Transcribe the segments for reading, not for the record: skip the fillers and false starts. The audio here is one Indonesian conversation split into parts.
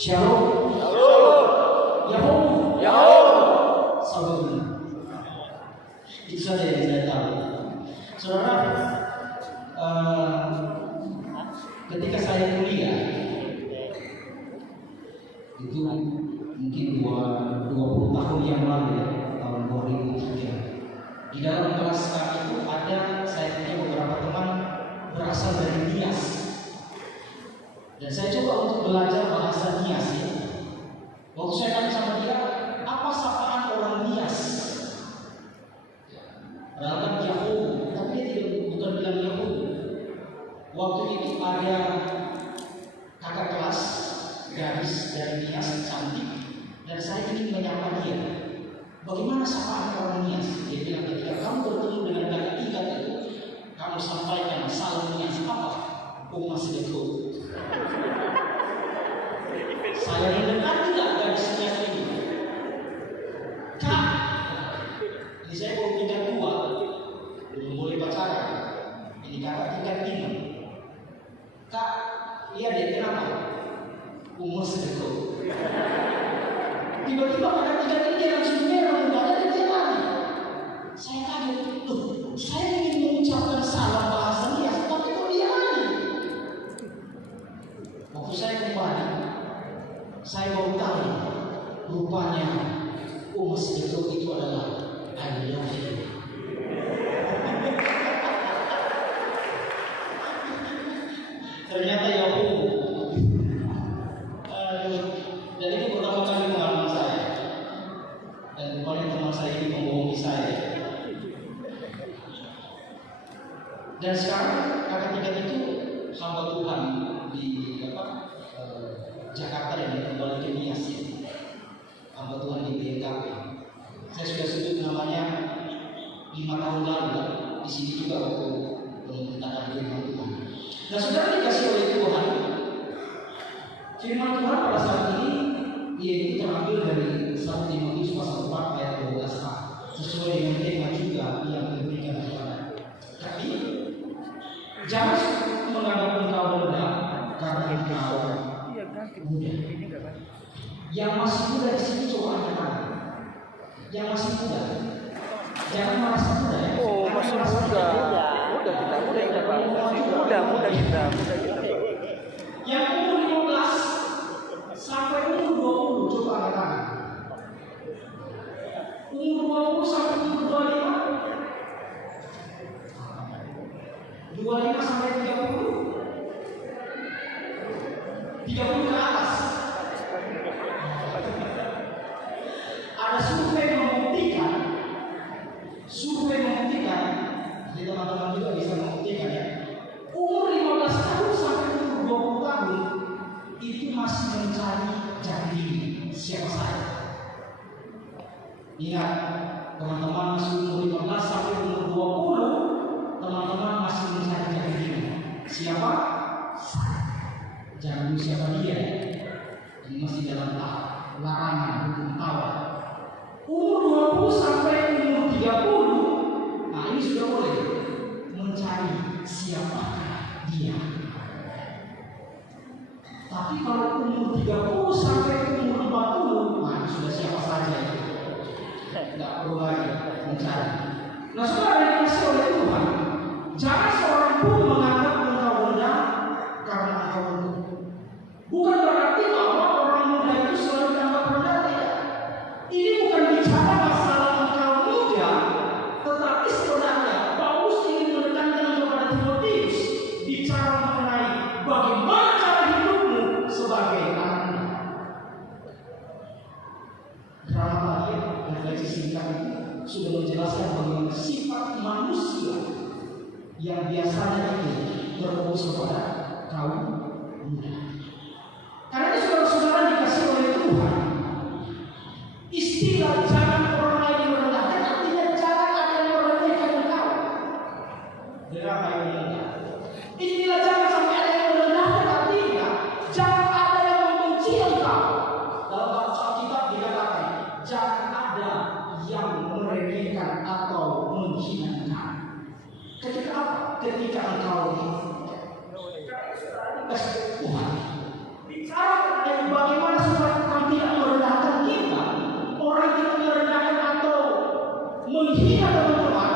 Shalom. Yahoo. Saudara, itu saja yang saya tahu. Saudara, ketika saya kuliah itu mungkin 20 tahun yang lalu ya, tahun 2003. Di dalam kelas kami itu saya punya beberapa teman berasal dari Nias. Dan saya coba untuk belajar bahasa Nias ya. Waktu saya tanya sama dia, apa sapaan orang Nias? Padahal Yahoo, tapi dia bukan bilang Yahoo. Waktu itu ada kakak kelas gadis dari Nias cantik, dan saya ingin menyapa dia. Bagaimana sapaan orang Nias? Dia bilang, ketika kamu bertemu dengan kakak tingkat itu, kamu sampaikan salam Nias apa? Masih dekat. Saya mendekat tidak gadis Nias ini. Kak, ini saya baru tingkat 2, belum boleh pacaran. Ini kakak tingkat 5. Kak, iya deh, kenapa? Umur sedekat. Tiba-tiba kakak tingkat ini dia langsung merah mukanya dan dia lari. Saya kaget, saya ingin mengucapkan salam bahasa Nias, tapi kok dia lari? Waktu saya kembali, saya baru tahu rupanya umur sedekat itu adalah I love you. Ternyata Yahoo. Dan ini pertama kali pengalaman saya. Dan kemarin teman saya ini membohongi saya. Dan sekarang kakak tingkat itu hamba Tuhan di Jakarta dan dia kembali ke Nias ya. Hamba Tuhan di BKP. Saya sudah sebut namanya 5 tahun lalu di sini juga waktu memberitakan firman Tuhan. Nah, saudara dikasih oleh Tuhan, firman Tuhan pada saat ini yaitu terambil dari 1 Timotius pasal 4 ayat 12a, sesuai dengan tema juga yang diberikan kepada. Tapi jangan menganggap engkau rendah karena engkau muda. Yang masih muda di sini coba angkat. Yang masih muda, jangan merasa muda ya. Masih muda. Muda kita, muda kita. Yang umur 15 sampai umur 20 coba angkat. Umur 20 sampai umur 25. 25 sampai 30. 30 ke atas. Ada survei membuktikan, jadi teman-teman juga bisa membuktikan ya. Umur 15 tahun sampai umur 20 tahun itu masih mencari jati diri. Siapa saya? Ingat, teman-teman masih umur 15 sampai umur 20, teman-teman masih mencari jati diri. Siapa? Saya. Jangan dulu siapa dia. Ini masih dalam tahap larangan hukum tawar. Umur 20 sampai umur 30, nah ini sudah boleh mencari siapakah dia. Tapi kalau umur 30 sampai umur 40, nah ini sudah siapa saja itu. Tidak perlu lagi mencari. Nah, saudara yang dikasih oleh Tuhan, jangan seorang pun menganggap engkau rendah karena engkau muda. Bukan berarti bahwa orang muda itu selalu dianggap rendah, tidak. Ini bukan bicara masalah engkau muda, tetapi sebenarnya Paulus ingin menekankan kepada Timotius bicara mengenai bagaimana cara hidupmu sebagai anak muda. Drama tadi refleksi singkat itu sudah menjelaskan bagaimana sifat manusia yang biasanya itu berfokus kepada kaum muda. Karena itu saudara-saudara dikasih oleh Tuhan, istilah jangan orang lain merendahkan artinya jangan ada yang merendahkan engkau. Dengar baik-baik. Istilah jangan sampai ada yang merendahkan artinya jangan ada yang membenci engkau. Dalam bahasa Alkitab dikatakan jangan ada yang meremehkan atau menghina engkau. Ketika apa? Ketika engkau dikasih Tuhan bicara bagaimana supaya Tuhan tidak merendahkan kita. Orang yang merendahkan atau menghina teman-teman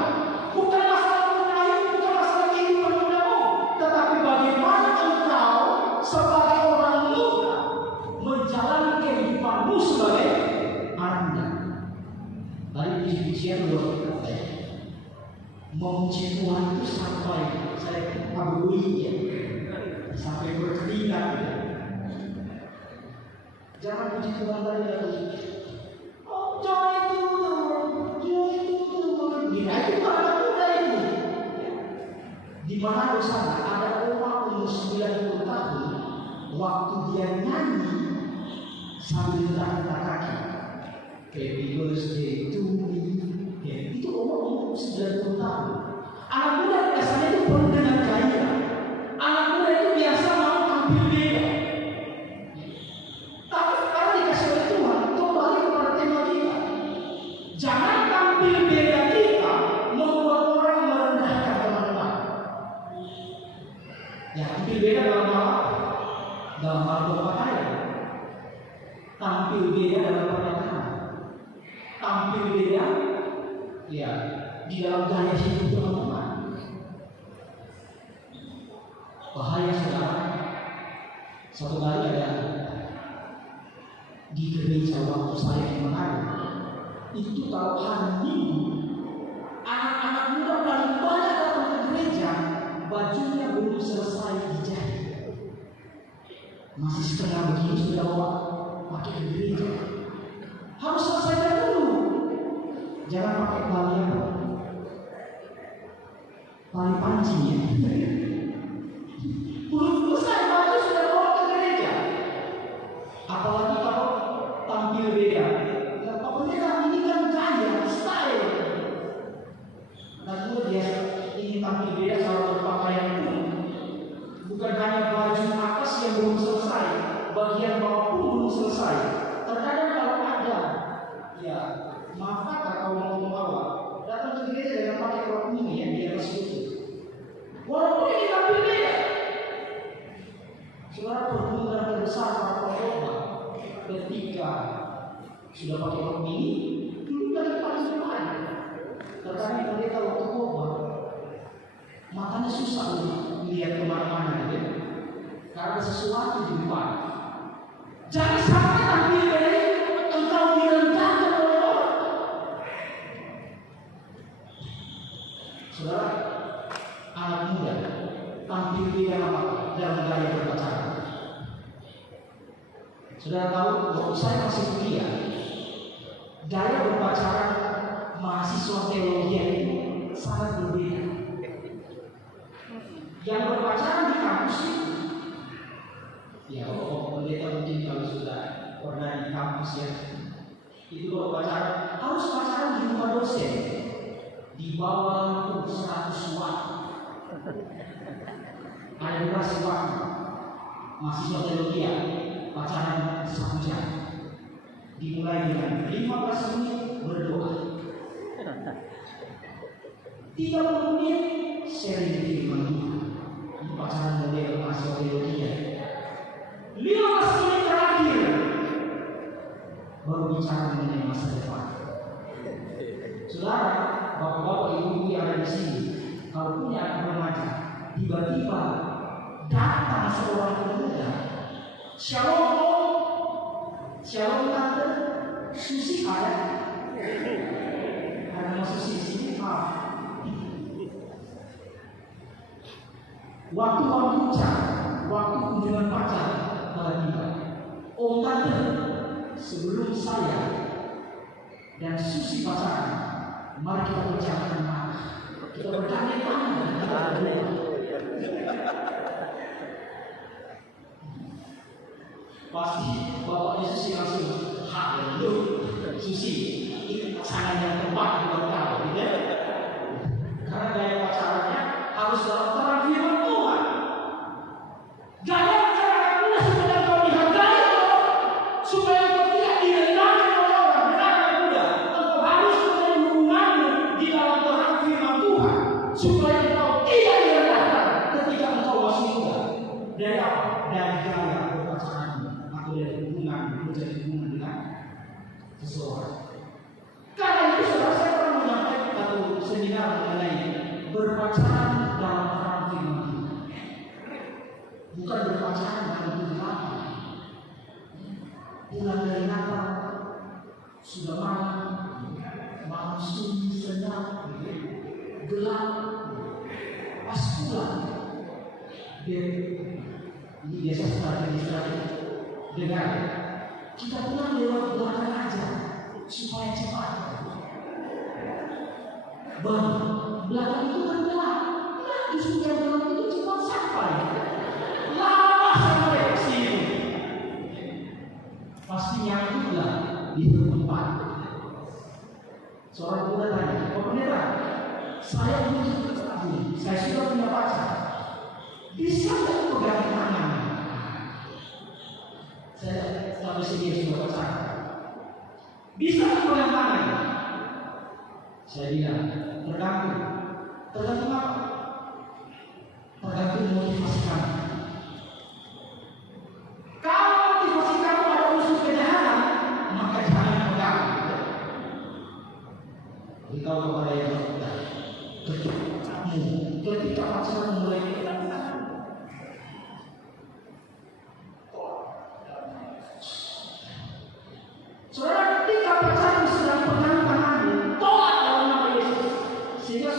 bukan masalah mengenai, bukan masalah kehidupan mudamu, tetapi bagaimana engkau sebagai orang muda menjalani kehidupanmu sebagai anak muda. Tadi puji-pujian luar biasa ya. Memuji Tuhan itu sampai saya kabui ya, sampai berkeringat ya. Jangan puji Tuhan tadi ya. Oh, joy to the world, joy to the world. Nah, itu anak muda itu. Di mana sana ada orang umur 90 tahun, waktu dia nyanyi sambil tanda kaki, happy birthday to me. Ya, itu umur 90 tahun. Anak muda biasanya itu penuh dengan gaya. Anak muda itu biasa mau tampil beda. Tapi sekarang dikasih oleh Tuhan, kembali kepada tema kita. Jangan tampil beda kita membuat orang merendahkan teman-teman. Ya, tampil beda dalam hal berpakaian, tampil beda dalam pernyataan, tampil beda ya di dalam gaya hidup teman-teman. Bahaya saudara. Satu kali ada di gereja waktu saya di Manado, itu kalau hari Minggu anak-anak muda paling banyak datang ke gereja, bajunya belum selesai dijahit, masih setengah begini sudah bawa pakai ke gereja. Harus selesaikan dulu. Jangan pakai tali apa? Tali pancing ya. Belum selesai baju sudah bawa ke gereja. Apalagi kalau tampil beda. Ya, pokoknya kan ini kan gaya, style. Dan kemudian ini tampil beda kalau berpakaian pun. Bukan hanya baju atas yang belum selesai, bagian bawah pun belum selesai. Terkadang kalau ada, ya maaf kata kalau mau membawa, datang ke gereja dengan pakai rok mini yang di atas itu. Walaupun ini tampil beda. Saudara, pergumulan terbesar para pengkhotbah ketika sudah pakai rok mini, dulu dari paling depan. Terkadang mereka waktu khotbah matanya susah untuk melihat kemana-mana gitu, karena sesuatu di depan. Jangan sampai tampil beda engkau direndahkan oleh orang. Saudara, anak muda tampil beda apa dalam gaya berpacaran. Saudara tahu, waktu saya masih kuliah, gaya berpacaran mahasiswa teologi itu sangat berbeda. Yang berpacaran di kampus itu, ya pendeta mungkin kalau sudah pernah di kampus ya, itu kalau pacaran harus pacaran di rumah dosen, di bawah 100 watt. Ada durasi waktu. Mahasiswa teologi ya, pacaran 1 jam. Dimulai dengan 15 menit berdoa, 30 menit sharing firman Tuhan. Ini pacaran model mahasiswa teologi ya. 15 menit terakhir baru bicara mengenai masa depan. Saudara, bapak-bapak, ibu-ibu yang ada di sini, kalau punya anak remaja, tiba-tiba datang seorang pemuda, shalom om, shalom tante, Susi ada nama Susi di sini, maaf. Waktu wawancara, waktu kunjungan pacar malah tiba. Om tante, sebelum saya dan Susi pacaran, mari kita berjalan marah. Kita berdamai tangan. Pasti bapaknya Susi langsung, haleluya, Susi, ini pasangan yang tepat buat kau, gitu. Karena gaya pacarannya harus dalam terang firman Tuhan. Gaya pacaran muda supaya kau dihargai supaya kau tidak direndahkan oleh orang. Benar muda, engkau harus menjadi hubunganmu di dalam terang firman Tuhan supaya kau tidak direndahkan ketika engkau masih muda. Dari apa? Dari gaya berpacaran atau dari menjadi hubungan dengan seseorang. Karena itu saudara, saya pernah menyampaikan satu seminar mengenai berpacaran dalam terang firman Tuhan. Bukan berpacaran dalam kegelapan. Pulang dari Natal sudah malam sunyi senyap, gelap, pas pulang. Ini biasa strategi dengan kita pulang lewat belakang aja supaya cepat. Belakang itu kan gelap. Nah, justru yang gelap itu cepat sampai. Lama sampai ke sini. Pasti nyambutlah di tempat. Seorang muda tanya, "Oh pendeta, saya sudah punya pacar. Bisa nggak pegang tangan?" Saya sampai sini sudah pacar. Bisa nggak pegang tangan? Saya bilang, tergantung. Tergantung apa? Tergantung motivasi kamu. Kalau motivasi kamu ada unsur kejahatan, maka jangan pegang. Beritahu kepada yang berhutang, ketika pacaran mulai saudara, ketika pacaran sedang pegang tanganmu, tolak dalam nama Yesus. Sehingga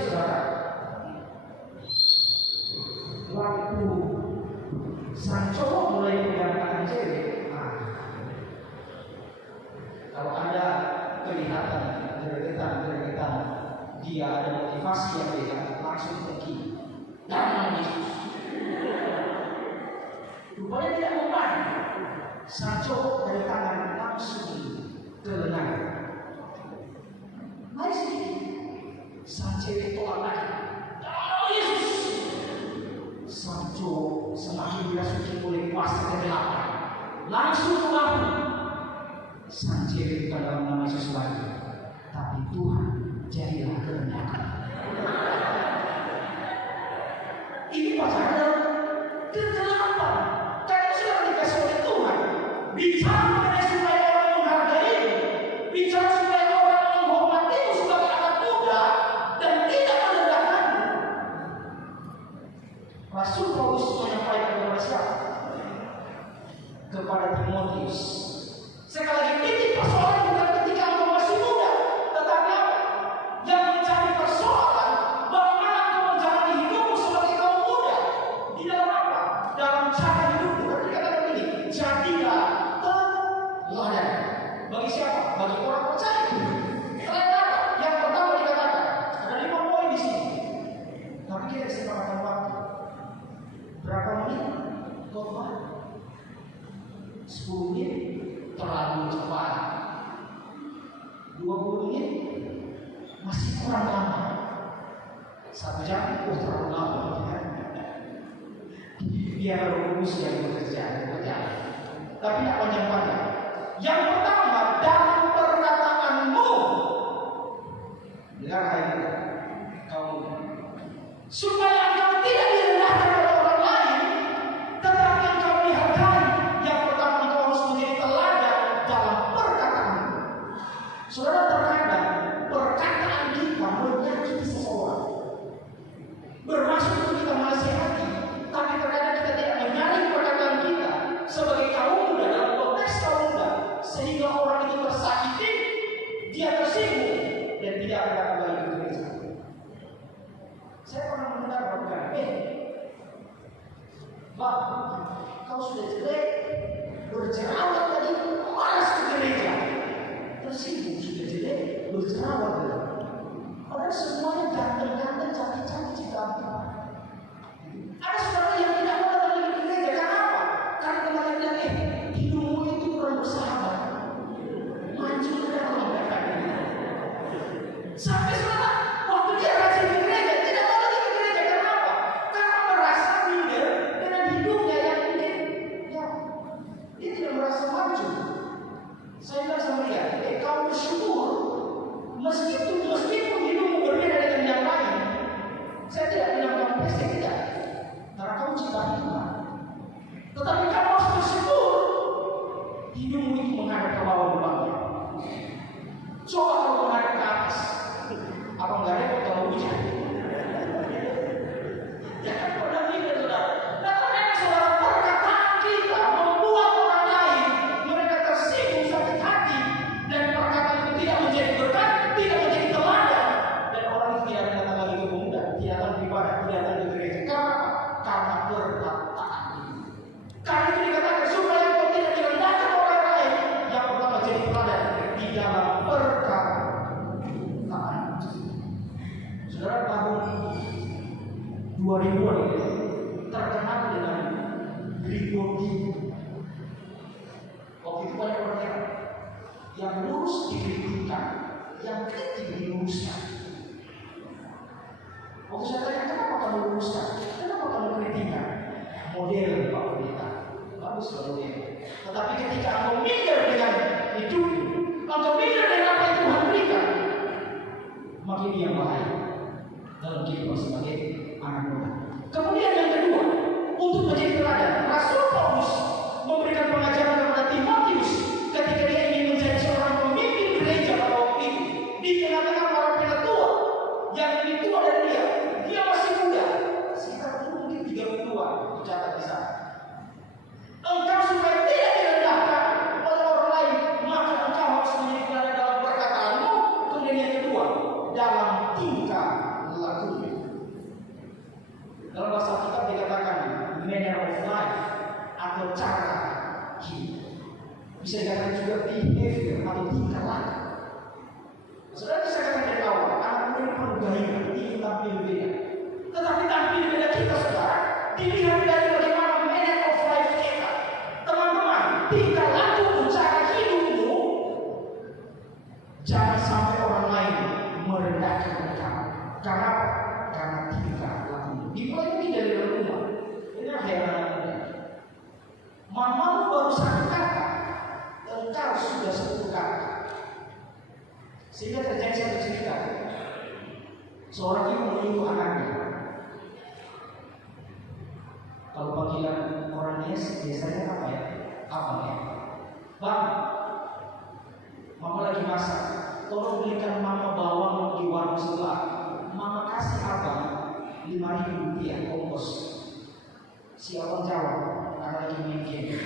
saudara, waktu sang cowok mulai pegang tangan cewek, kalau ada kelihatan gregetan, dia ada motivasi yang beda, langsung pergi. Tangan Yesus. Rupanya tidak mempan. Sang cowok dari tangan langsung ke lengan. Mari sedikit. Sang cewek tolak lagi. Oh Yesus. Sang cowok semakin dirasuki oleh kuasa kegelapan, langsung mengaku. Sang cewek bukan dalam nama Yesus lagi, tapi Tuhan jadilah kehendakmu. Ini pacaran kegelapan. Karena sudah dikasih oleh Tuhan. Bicara mengenai supaya orang menghargai, bicara supaya orang menghormatimu sebagai anak muda dan tidak merendahkanmu. Rasul Paulus menyampaikan kepada siapa? Kepada Timotius. Sekali lagi, titik persoalan bukan ketika engkau masih muda, tetapi apa? Yang mencari persoalan, bagaimana engkau menjalani hidupmu sebagai kaum muda. Di dalam apa? Dalam cara hidupmu. Tapi katakan begini, jadilah teladan. Bagi siapa? Bagi orang percaya. Selain apa? Yang pertama dikatakan, ada 5 poin di sini. Tapi kita kesepakatan waktu. Berapa menit? Khotbah? 10 menit? Terlalu cepat. 20 menit masih kurang lama. 1 jam terlalu lama. Biar rumus yang bekerja. Tapi tidak panjang-panjang. Yang pertama, dalam perkataanmu, dengar ini, kamu, supaya engkau tidak direndahkan oleh orang lain, tetapi engkau dihargai. Yang pertama, engkau harus menjadi teladan dalam perkataanmu. Saudara, terkadang perkataan kita menyakiti seseorang, bermaksud untuk kita menasihati, tapi terkadang kita tidak menyaring perkataan kita sebagai kaum muda dalam konteks kaum muda, sehingga orang itu tersakiti, dia tersinggung dan tidak ada kembali ke gereja. Saya pernah mendengar bahwa Bang, kau sudah jelek, berjerawat tadi, malas ke gereja. Tersinggung sudah jelek, berjerawat tadi. Padahal semuanya ganteng-ganteng, cantik-cantik cita. Ada saudara yang tidak mau datang ke gereja. Kenapa? Karena kemarin bilang, hidupmu itu kurang bersahabat. Maju ke dalam. Sampai saudara, waktu dia rajin ke gereja, tidak mau lagi ke gereja. Kenapa? Karena merasa minder dengan hidupnya yang mungkin, dia tidak merasa maju. Saya bilang sama dia, kau bersyukur meski terkenal dengan Grigodi. Waktu itu banyak orang yang lurus dikritikkan, yang kritik diluruskan. Waktu saya tanya, kenapa kamu luruskan? Kenapa kamu kritikan? Model Pak Pendeta, bagus model. Tetapi ketika engkau minder dengan hidup, engkau minder dengan apa yang Tuhan berikan, makin dia bahaya dalam kehidupan sebagai anak muda. Kemudian yang kedua, untuk menjadi teladan, Rasul Paulus memberikan pengajaran kepada Timotius ketika dia ingin menjadi seorang pemimpin gereja pada waktu itu di tengah-tengah para penatua yang lebih tua dari dia. Dia masih muda, sekitar mungkin 32 dicatat di sana. Engkau supaya tidak direndahkan oleh orang lain, maka engkau harus menjadi teladan dalam perkataanmu. Kemudian yang kedua, dalam tingkah lakumu. Dalam bahasa kita dikatakan manner of life atau cara hidup. Bisa dikatakan juga behavior atau tingkah laku. Saudara bisa katakan dari awal, anak muda ini perlu gaya, ingin tampil beda. Tetapi tampil beda kita, saudara, dilihat dari bagaimana manner of life kita. Teman-teman, tingkah lakumu, cara hidupmu, jangan sampai orang lain merendahkan engkau. Karena apa? Karena tingkah lakumu. Dimulai ini dari rumah. Ini heran muda. Mamamu baru satu kata, engkau sudah 10 kata. Sehingga terjadi satu cerita. Seorang ibu menyuruh anaknya. Kalau panggilan orang Yes biasanya apa ya? Apa ya? Bang, mama lagi masak. Tolong belikan mama bawang di warung sebelah. Mama kasih abang 5.000 rupiah ongkos. Si abang jawab, karena lagi main game.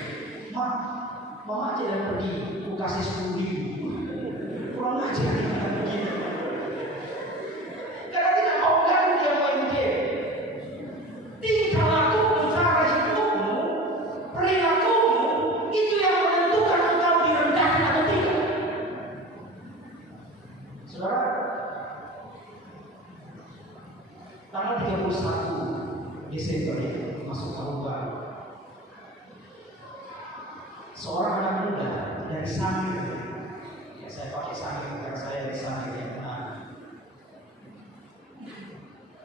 Mak, mama aja dan pergi. Aku kasih 10.000. Kurang aja begitu. Karena tidak mau ganggu dia main game. Tingkah lakumu, cara hidupmu, perilakumu, itu yang menentukan engkau direndahkan atau tidak. Saudara, tanggal 31 Desember ya, masuk tahun baru. Seorang anak muda dari Sangir, ya saya pakai Sangir karena saya dari Sangir ya. Nah,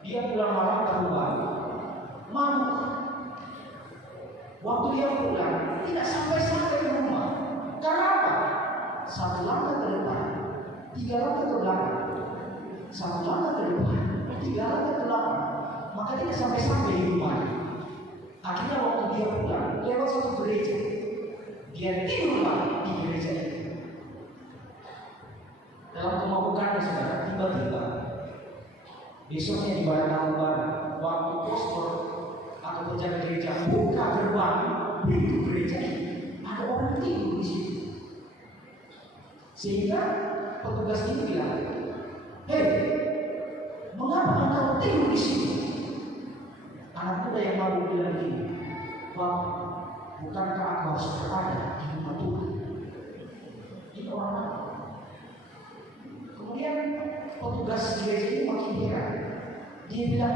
dia pulang malam tahun baru, mabuk. Waktu dia pulang, tidak sampai ke rumah. Karena apa? 1 langkah ke depan, 3 langkah ke belakang. 1 langkah ke depan, 3 langkah ke belakang. Maka tidak sampai di rumah. Akhirnya waktu dia pulang, lewat satu gereja, dia tidurlah di gereja itu. Dalam kemabukannya, saudara, tiba-tiba besoknya di balik tahun baru, waktu pastor atau penjaga gereja buka gerbang pintu gereja ini, ada orang tidur di situ. Sehingga petugas itu bilang, "Hei, mengapa engkau tidur di sini?" Anak muda yang mabuk bilang begini, "Bang, bukankah aku harus berada di rumah Tuhan?" Ini orang mabuk. Kemudian petugas gereja ini makin heran. Dia bilang,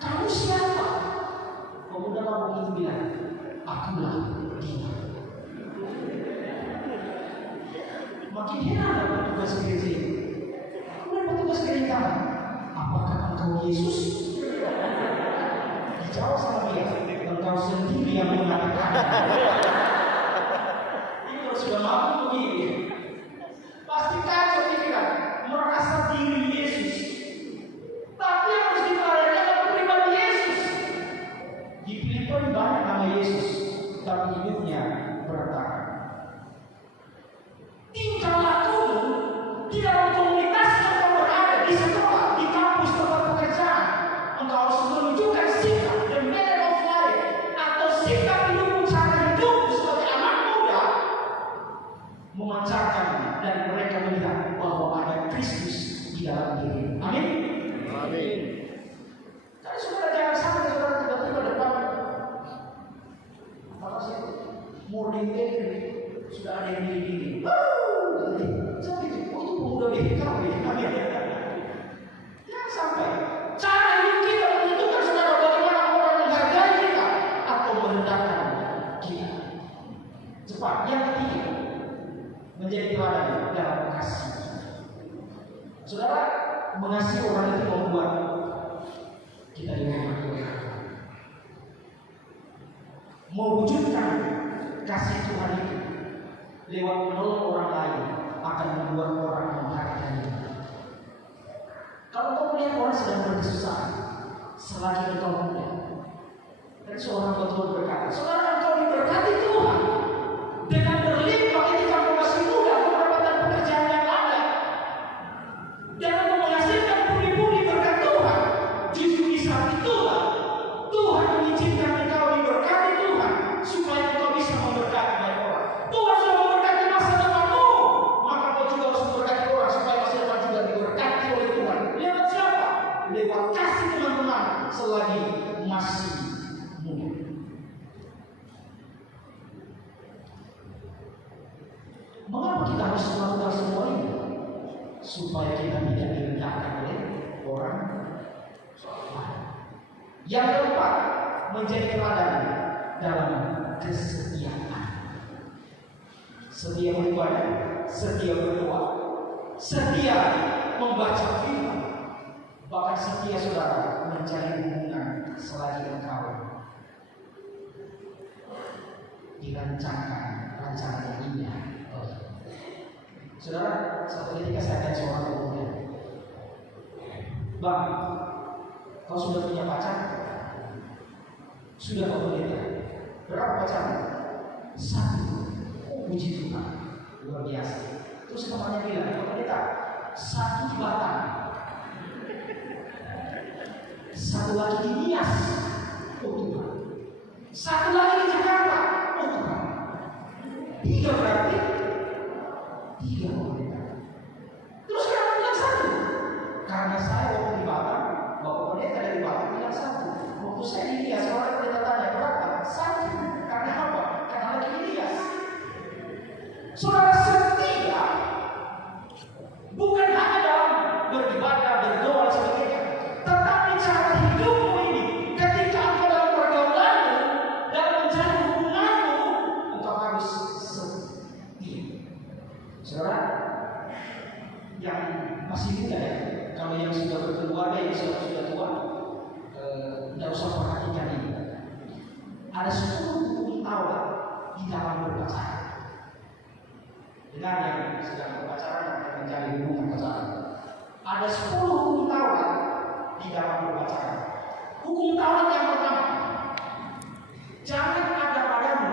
"Kamu siapa?" Pemuda mabuk itu bilang, "Akulah dia." Makin heran petugas gereja ini. Kemudian petugas gereja tanya, "Apakah engkau Yesus?" Dijawab sama dia, "Engkau sendiri yang mengatakan." Ini kalau sudah mabuk begini, pasti kacau pikiran, merasa diri Yesus. Tapi yang harus dipelajari adalah pribadi Yesus. Di Filipi banyak nama Yesus, tapi hidupnya berantakan. Tingkah lakumu di dalam komunitas yang kau berada, di sekolah, di kampus, tempat pekerjaan, engkau harus menunjukkan sikap the manner of life atau sikap hidupmu, cara hidupmu sebagai anak muda, memancarkan dan mereka melihat bahwa ada Kristus di dalam diri. Amin. Amin. Tapi saudara jangan sampai saudara tiba-tiba depan apa sih morning bakery sudah ada yang diri-diri. Jangan itu pemuda BKW. Amin. Jangan sampai cara hidup kita menentukan saudara bagaimana mewujudkan kasih Tuhan itu lewat menolong orang lain akan membuat orang menghargainya. Kalau kau melihat orang sedang berkesusahan, selagi engkau muda, dan seorang betul berkata, saudara, engkau diberkati Tuhan dengan berlimpah ketika kau masih muda, kau mendapatkan pekerjaan yang layak, dan engkau menghasilkan pundi-pundi berkat Tuhan. Justru di saat itulah Tuhan mengizinkan engkau diberkati Tuhan supaya engkau bisa memberkati banyak orang. Tuhan sudah memberkati masa depanmu, maka kau juga harus memberkati orang supaya masa depan juga diberkati oleh Tuhan. Lewat siapa? Lewat kasih teman-teman selagi masih muda. Mengapa kita harus melakukan semua ini? Supaya kita tidak direndahkan oleh orang lain. Yang keempat, menjadi teladan dalam kesetiaan. Setia beribadah, setia berdoa, setia membaca firman, bahkan setia saudara mencari hubungan selagi engkau dirancangkan rancangan yang indah. Saudara, satu ketika saya tanya seorang pemuda, "Bang, kau sudah punya pacar?" "Sudah, Pak Pendeta." "Berapa pacarnya?" "Satu." "Oh, puji Tuhan, luar biasa." Terus temannya bilang, "Pak Pendeta, satu di Batam, satu lagi di Nias." "Oh Tuhan." "Satu lagi di Jakarta." "Oh Tuhan." Tiga berarti? Tiga Pendeta. Terus kenapa bilang satu? Karena saya waktu di Batam, Bapak Pendeta dari Batam bilang satu. Waktu saya di Nias, orang Pendeta tanya berapa? Satu. Karena apa? Karena lagi di Nias. Saudara, setia bukan hanya dalam beribadah, berdoa dan sebagainya, tetapi cara hidupmu ini, ketika engkau dalam pergaulanmu, dalam mencari hubunganmu, engkau harus setia. Saudara, yang masih muda ya, kalau yang sudah berkeluarga, yang sudah tua, tidak usah perhatikan ini. Ada 10 hukum Taurat di dalam berpacaran. Dengar yang sedang berpacaran dan mencari hubungan pacaran. Ada 10 hukum Taurat di dalam berpacaran. Hukum Taurat yang pertama, jangan ada padamu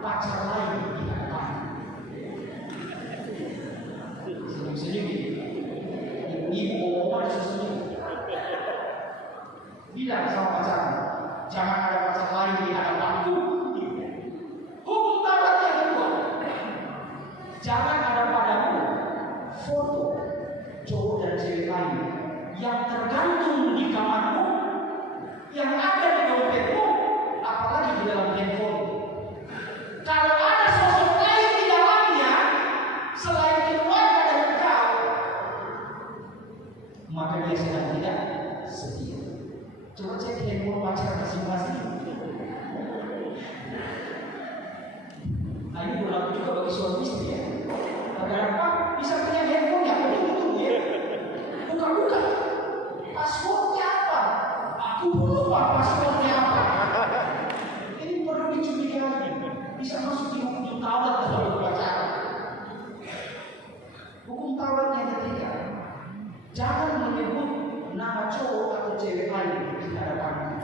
pacar lain di hadapanmu. Senyum-senyum, ibu ada senyum. Bilang sama pacarmu, jangan ada pacar lain di hadapanku. Hukum Taurat yang kedua, jangan ada padamu foto cowok dan cewek lain yang tergantung di kamarmu, yang ada di dompetmu, apalagi di dalam handphone. Kalau ada sosok lain di dalamnya selain keluarga dan engkau, maka dia sedang tidak setia. Coba cek handphone pacar masing-masing. Nah, ini berlaku juga bagi suami istri ya. Kadang-kadang bisa punya handphone ya, tunggu ya. Buka-buka. Passwordnya apa? Aku lupa passwordnya apa. Ini perlu dicurigai. Bisa masuk di hukum Taurat dalam berpacaran. Hukum Taurat yang ketiga, jangan menyebut nama cowok atau cewek lain di hadapanmu.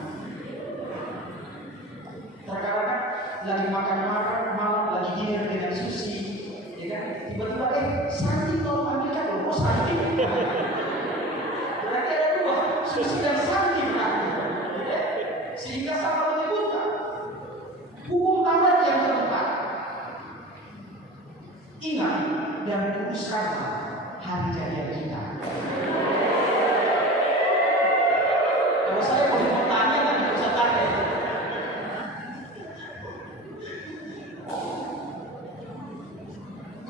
Terkadang lagi makan-makan malam, lagi dinner dengan Susi, ya kan? Tiba-tiba Santi mau panggilkan loh, oh Santi. Berarti ada dua, Susi dan Santi berarti, ya? Sehingga sama menyebutkan. Hukum Taurat yang keempat, ingat dan kuduskanlah hari jadian kita. Kalau saya boleh bertanya, kan tidak usah tanya.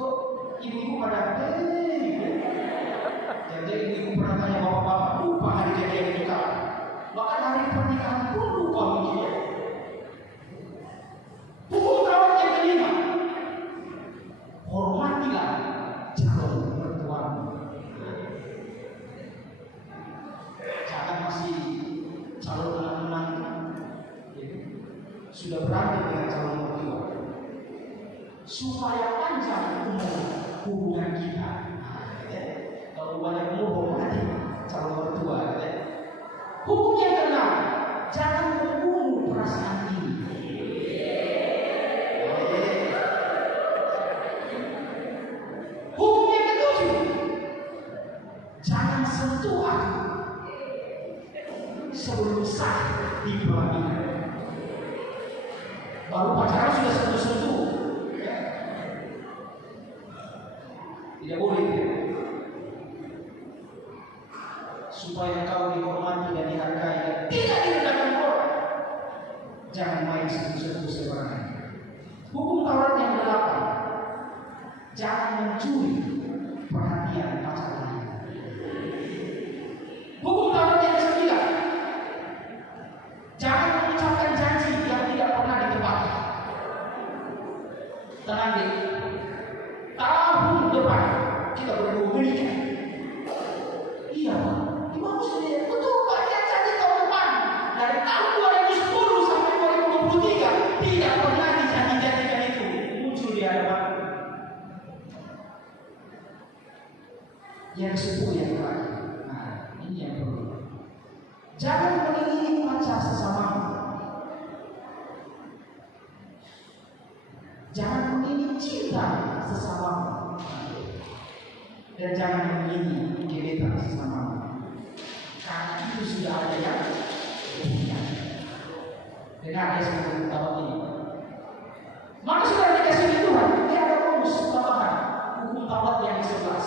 Kok ibu-ibu pada jadi ibu-ibu pernah tanya bapak-bapak, lupa hari jadian kita. Bahkan hari pernikahan pun lupa mungkin ya. Hukum Taurat yang kelima, hormatilah calon sudah berantem dengan calon mertua, supaya panjang umur hubungan kita. Kalau banyak umur mati calon mertua. Hukum yang keenam, jangan membunuh perasaan ini. Hukum yang ketujuh, jangan sentuh aku sebelum sah di pelaminan. Baru pacaran sudah sentuh-sentuh, tidak boleh ya. Supaya kau dihormati dan dihargai dan tidak direndahkan orang, jangan main sentuh-sentuh sembarangan. Hukum Taurat yang ke-8, jangan mencuri perhatian pacar lain. Hukum Taurat yang ke-9, jangan mengucapkan janji yang tidak pernah ditepati. Tenang deh, tahun depan kita berdua menikah. Iya Pak, gimana sih? Betul Pak, dia janji tahun depan. Dari tahun 2010 sampai 2023 tidak pernah dijanji-janjikan itu muncul di hadapan. Yang sepuluh yang terakhir, nah ini yang perlu. Jangan mengiringi pacar sesamamu. Jangan mengiringi cinta sesamamu. Dan jangan mengiringi gebetan sesamamu. Karena itu sudah ada yang punya. Dengar ya sebelum tahun ini. Maka sudah dikasih oleh Tuhan, dia ada bonus tambahan. Hukum Taurat yang ke-11.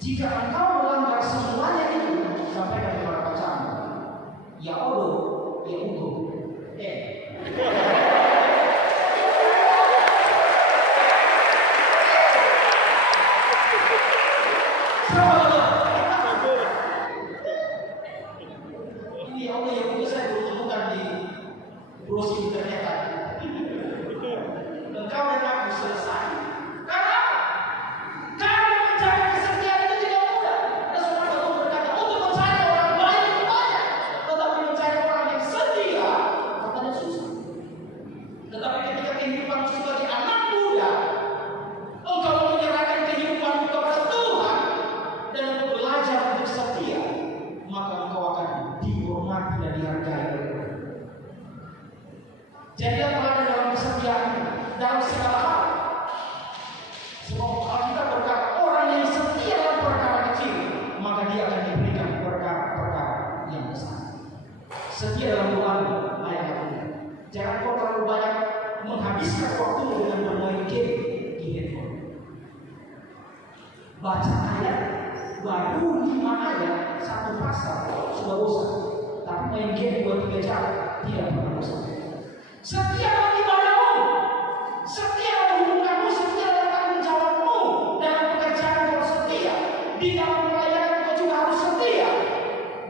Jika engkau melanggar semuanya itu, sampaikan kepada pacarmu, ya Allah, ya Allah, ini ya Allah, ya Allah, saya belum temukan di browsing internet. Engkau dan aku selesai. Karena apa? Karena mencari kesetiaan itu tidak mudah. Rasulullah SAW berkata, untuk mencari orang baik itu banyak, tetapi mencari orang yang setia katanya susah. Tetapi ketika kehidupan sebagai anak muda, engkau menyerahkan kehidupan kepada Tuhan dan belajar untuk setia, maka engkau akan dihormati dan dihargai oleh Tuhan. Jadilah teladan dalam kesetiaan dalam segala hal. Sebab Alkitab berkata, orang yang setia dalam perkara kecil, maka dia akan diberikan perkara-perkara yang besar. Setia dalam doamu, ayat katanya. Jangan kau terlalu banyak menghabiskan waktu dengan bermain game di handphone. Baca ayat, baru 5 ayat, 1 pasal, sudah bosan. Tapi main game 2-3 jam, tidak pernah bosan. Setia dalam ibadahmu, setia dalam hubunganmu, setia dalam tanggung jawabmu, dalam pekerjaan kau setia, di dalam pelayanan kau juga harus setia.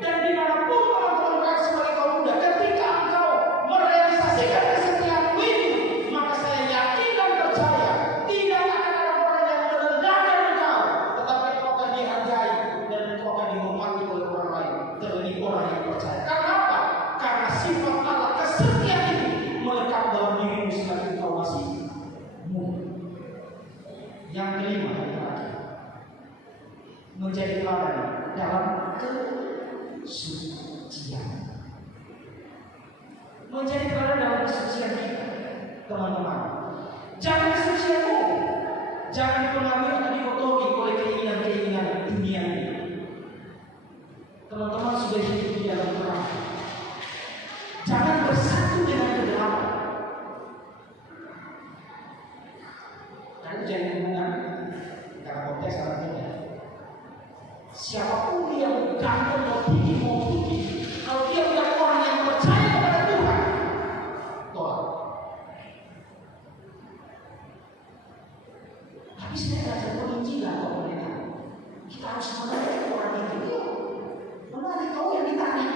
Dan dimanapun teman-teman berada sebagai kaum muda, ketika engkau merealisasikan kesetiaanmu itu, maka saya yakin dan percaya tidak akan ada orang yang merendahkan engkau, tetapi engkau akan dihargai dan engkau akan dihormati oleh orang lain, terlebih orang yang percaya. Karena apa? Karena sifat Allah kesetiaan itu melekat dalam dirimu selagi kau masih muda. Yang kelima, yang terakhir, menjadi teladan dalam kesucian. Menjadi teladan dalam kesucian kita, teman-teman. Jangan kesucianmu, jangan dipengaruhi atau dikotori oleh keinginan-keinginan dunia ini. Teman-teman sudah hidup di dalam terang. Jangan bersatu dengan kegelapan. Karena jadi hubungan karena konteks artinya. Siapapun dia ganteng mau tinggi, kalau dia bukan orang yang percaya kepada Tuhan, tolak. Tapi saya belajar penginjilan kok mereka. Kita harus menarik orang itu. Menarik kau yang ditarik.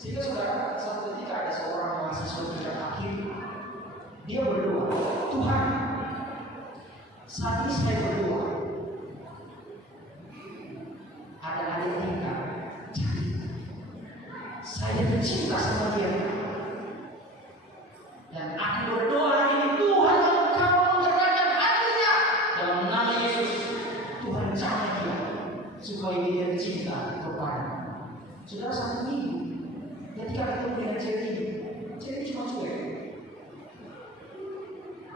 Sehingga saudara, suatu ketika ada seorang mahasiswa tingkat akhir, dia berdoa, Tuhan, saat ini saya berdoa, ada adik tingkat, saya bercinta sama dia, dan aku berdoa ini Tuhan yang Engkau menggerakkan hatinya dalam nama Yesus. Tuhan jamah dia supaya dia cinta kepada. Saudara, satu minggu ketika ketemu dengan cewek cuma cuek.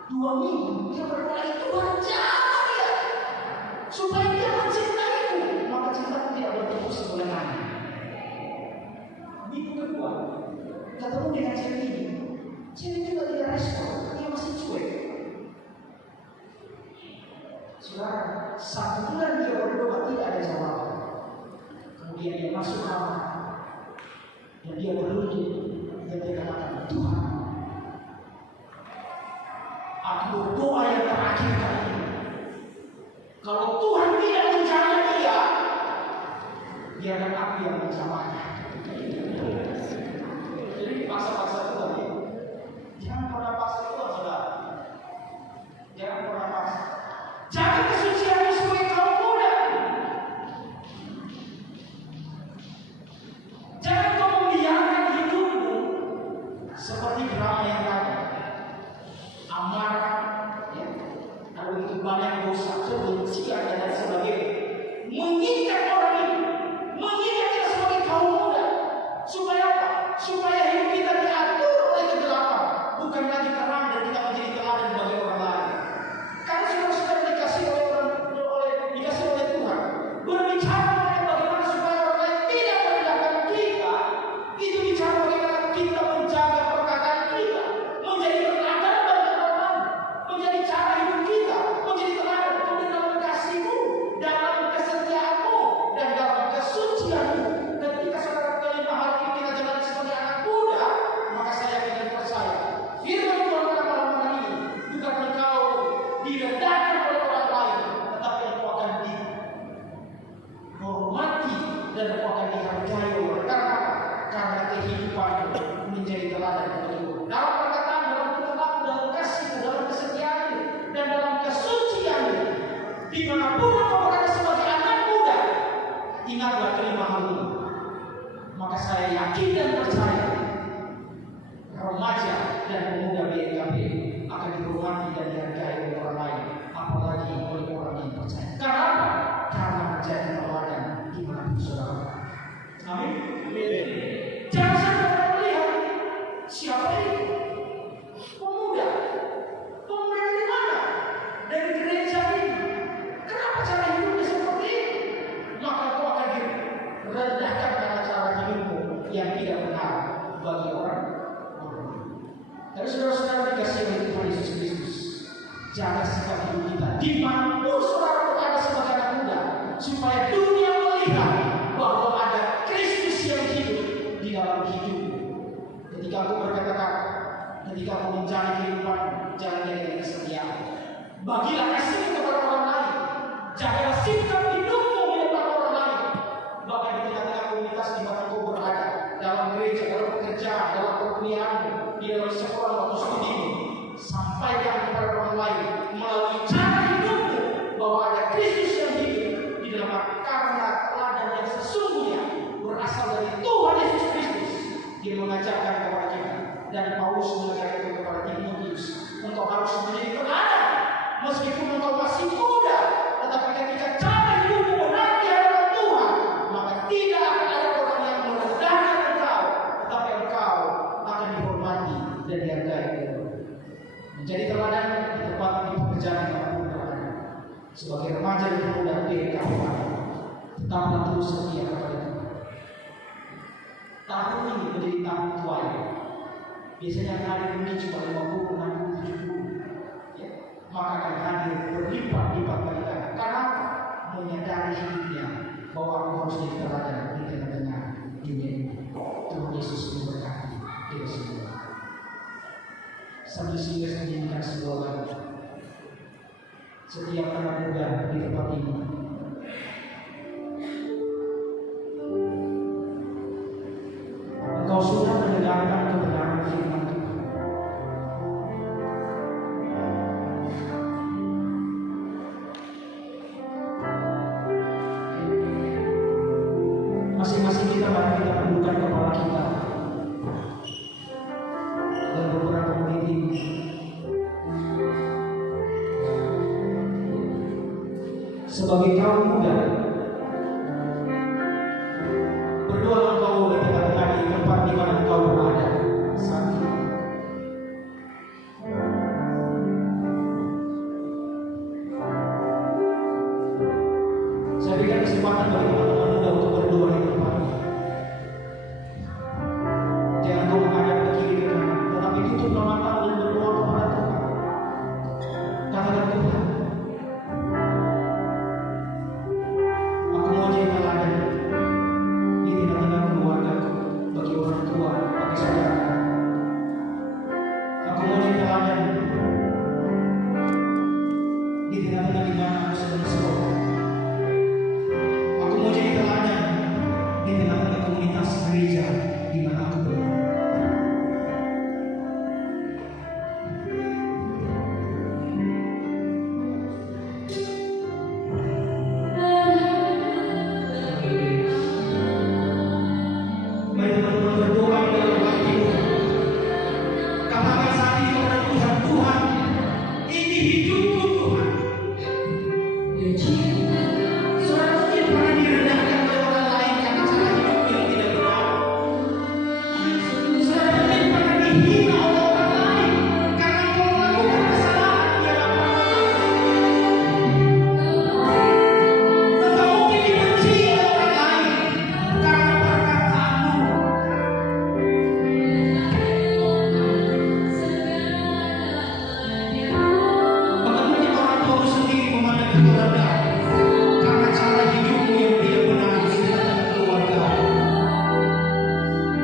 2 minggu dia berdoa, Tuhan jamah dia supaya dia mencintaiku, maka cintaku tidak bertepuk sebelah kanan. Minggu kedua ketemu dengan cewek ini, cewek juga tidak respon, dia masih cuek. Saudara, 1 bulan dia berdoa tidak ada jawaban. Kemudian dia masuk kamar dan dia berlutut dan dia katakan, Tuhan, aku berdoa yang terakhir kali ini. Kalau Tuhan tidak menjamah dia, biarkan aku yang menjamahnya. Jadi paksa-paksa Tuhan ya. Jangan pernah paksa Tuhan, saudara. Jangan pernah paksa. Jaga kesucianmu sebagai kaum muda. Jangan kau membiarkan hidupmu seperti drama yang tadi. Amarah, ya. Ada begitu banyak dosa, kebencian dan sebagainya. Mengikat orang ini, mengikat kita sebagai kaum muda. Supaya apa? Supaya hidup kita diatur oleh kegelapan, bukan lagi terang dan kita menjadi teladan bagi orang lain. Karena saudara-saudara dikasih oleh Tuhan, berbicara mengenai bagaimana supaya orang lain tidak merendahkan kita. Itu bicara bagaimana kita menjaga perkataan kita, menjadi teladan bagi orang lain, menjadi cara hidup kita, menjadi teladan dalam kasih-Mu, dalam kesetiaan-Mu, dan dalam kesucian-Mu. Ketika saudara kelima hal ini kita jalan sebagai anak muda, maka saya yakin percaya firman Tuhan pada malam hari ini bukan engkau direndahkan oleh orang lain, tetapi engkau akan dihormati dan engkau akan dihargai oleh karena kehidupan menjadi teladan bagimu. Dalam perkataan, dalam perilaku, dalam kasih, dalam kesetiaan, dan dalam kesucian, dimanapun engkau berada sebagai anak muda, ingatlah kelima hal ini. Maka saya yakin dan percaya remaja dan pemuda BNKB akan dihormati dan dihargai oleh orang lain, apalagi oleh orang yang percaya. Karena apa? Karena menjadi teladan dimanapun saudara. Amin. Jangan sampai melihat siapa ini pemuda. Pemuda dari mana? Dari gereja ini. Kenapa cara hidupnya seperti ini? Maka kau akan direndahkan karena cara hidupmu yang tidak benar bagi orang. Tapi saudara-saudara dikasih oleh Tuhan Yesus Kristus, jaga sikap hidup kita dimanapun saudara berada sebagai anak muda, supaya dunia melihat bahwa ada Kristus yang hidup di dalam hidupmu. Ketika aku berkata-kata, ketika aku menjalani kehidupan, jalannya dengan kesetiaan. Bagilah kasih kepada orang lain, jagalah sikap hidupmu di depan orang lain. Bahkan di tengah-tengah komunitas di mana kau berada, dalam gereja, dalam pekerjaan, dalam perkuliahanmu, di dalam sekolah waktu studimu, sampaikan kepada orang lain melalui cara hidupmu bahwa ada Kristus yang hidup di dalam karena teladan yang sesungguhnya berasal dari Tuhan Yesus Kristus. Dia mengajarkan kepada kita, dan Paulus mengajarkan kepada Timotius, engkau harus menjadi teladan meskipun engkau masih muda, tetapi ketika cara hidupmu benar di hadapan Tuhan, maka tidak akan ada orang yang merendahkan engkau, tetapi engkau akan dihormati dan dihargai. Menjadi teladan di tempat di pekerjaan yang kamu berada. Sebagai remaja dan pemuda BNKB, tetaplah terus setia kepada Tuhan. Tahun ini menjadi tahun tua ya. Biasanya hari ini cuma 50, 60, 70 ya. Maka akan hadir berlipat-lipat kali ganda. Karena menyadari hidupnya bahwa aku harus jadi teladan di tengah-tengah dunia ini. Tuhan Yesus memberkati kita semua. Sambil singkat menyanyikan sebuah lagu. Setiap anak muda di tempat ini, engkau Engkau sudah mendengarkan kebenaran firman Tuhan. Masing-masing kita mari kita tundukkan kepala kita dan beberapa menit ini sebagai kaum muda, berdoa engkau ketika di tempat di mana engkau berada saat ini. Saya berikan kesempatan bagi teman-teman muda untuk berdoa di tempat ini. Jangan kau menghadap ke kiri ke kanan, tetapi tutuplah matamu dan berdoa kepada Tuhan. Katakan, Tuhan, aku mau jadi teladan di tengah-tengah keluargaku, bagi orang tua, bagi saudara. Aku mau jadi teladan di tengah-tengah di mana aku sedang sekolah. Aku mau jadi teladan di tengah-tengah komunitas gereja di mana aku berada. Mari teman-teman berdoa di dalam hatimu. Katakan saat ini kepada Tuhan, Tuhan, ini hidupku Tuhan. Saudara mungkin pernah direndahkan oleh orang lain karena cara hidup yang tidak benar. Saudara mungkin pernah dihina oleh orang lain karena kau melakukan kesalahan di hadapan orang. Engkau mungkin dibenci oleh orang lain karena perkataanmu. Bahkan mungkin orang tuamu sendiri memandang engkau rendah karena cara hidupmu yang tidak benar di tengah-tengah keluarga.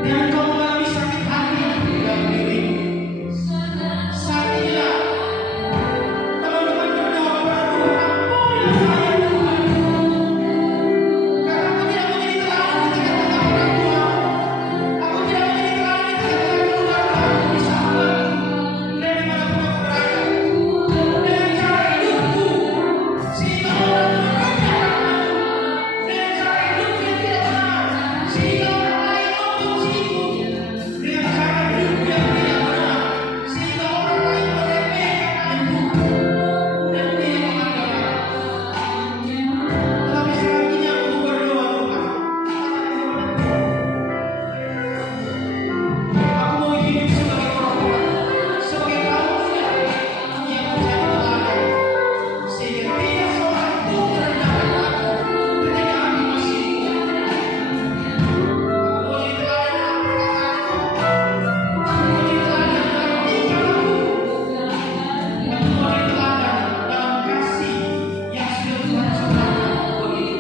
Dan engkau mengalami sakit hati dalam dirimu. Saat inilah teman-teman berdoa kepada Tuhan, ampunilah saya Tuhan. Karena aku tidak menjadi teladan di tengah-tengah orang tua. Aku tidak menjadi teladan di tengah-tengah keluarga aku di sahabat. Dan dimanapun aku berada. Dengan cara hidupku, sehingga orang merendahkan aku. Dengan cara hidupku yang tidak benar, sehingga orang lain membenciku. Dengan cara hidupku yang tidak benar, sehingga orang lain meremehkan aku dan tidak menganggap aku. Tetapi saat ini aku berdoa, Tuhan, aku mau hidup sebagai orang-orang, sebagai kaum muda yang menjadi teladan, sehingga tidak seorang pun merendahkan aku ketika aku masih muda. Aku mau jadi teladan dalam perkataanku, aku mau jadi teladan dalam tingkahku, aku mau jadi teladan dalam kasih yang sudah Tuhan curahkan bagiku.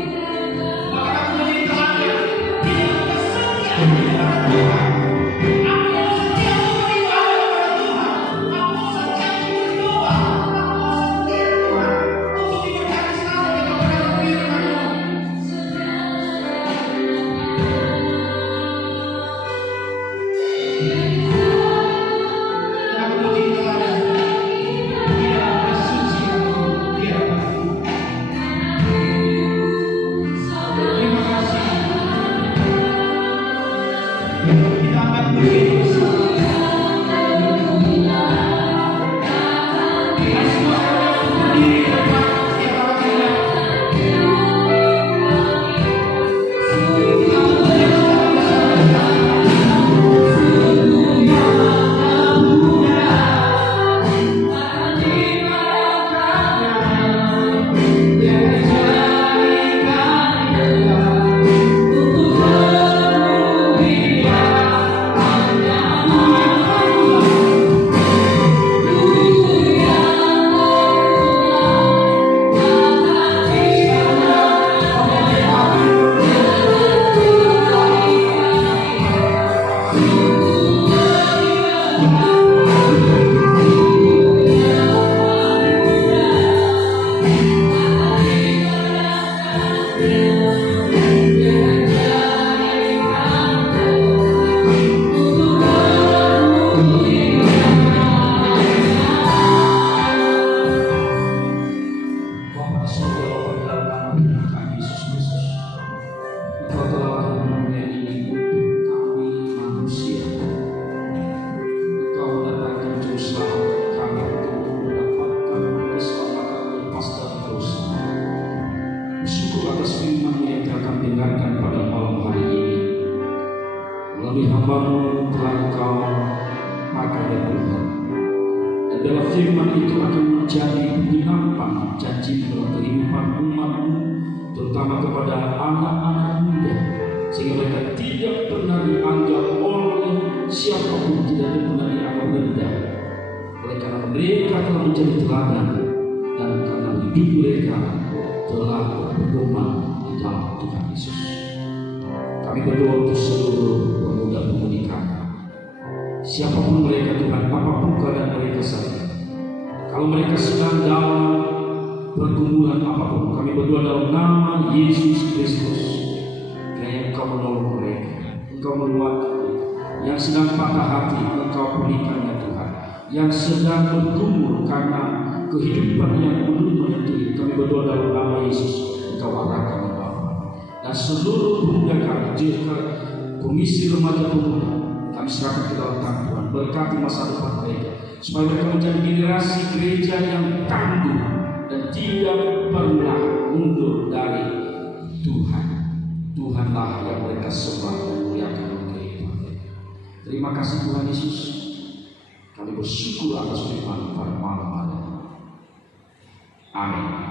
Bahkan aku mau jadi teladan di dalam kesetiaan kepada Tuhan. Aku mau setia beribadah kepada Tuhan. Aku mau setia berdoa. Aku mau setia Tuhan untuk diberkati selalu dengan kebenaran firman-Mu. Dan aku mau jadi teladan di dalam kesucian-Mu di hadapan-Mu. Terima kasih. Kita akan puji bersama. Mari semua saudara berdiri di depan setiap orang muda. Kita puji bersama. Untuk telah Engkau pakai ya Tuhan. Dan dalam firman itu akan menjadi penyerapan janji dalam kehidupan umat-Mu, terutama kepada anak-anak muda, sehingga mereka tidak pernah dianggap oleh siapapun, tidak pernah dianggap rendah, oleh karena mereka telah menjadi teladan dan karena hidup mereka telah berpedoman di dalam Tuhan Yesus. Kami berdoa untuk seluruh pemuda-pemudi kami, siapapun mereka Tuhan, apapun keadaan mereka saat ini, kalau mereka sedang dalam pergumulan apapun, kami berdoa dalam nama Yesus Kristus, kiranya Engkau menolong mereka, Engkau menguatkan mereka. Yang sedang patah hati, Engkau pulihkan ya Tuhan. Yang sedang bergumul karena kehidupan yang belum menentu, kami berdoa dalam nama Yesus, Engkau arahkan ya Bapa. Dan seluruh pemuda kami, juga komisi remaja pemuda, kami serahkan ke dalam tangan Tuhan. Berkati masa depan mereka, supaya mereka menjadi generasi gereja yang tangguh dan tidak pernah mundur dari Tuhan. Tuhanlah yang mereka sembah dan muliakan kehidupan mereka. Terima kasih Tuhan Yesus. Kami bersyukur atas firman pada malam hari. Amin.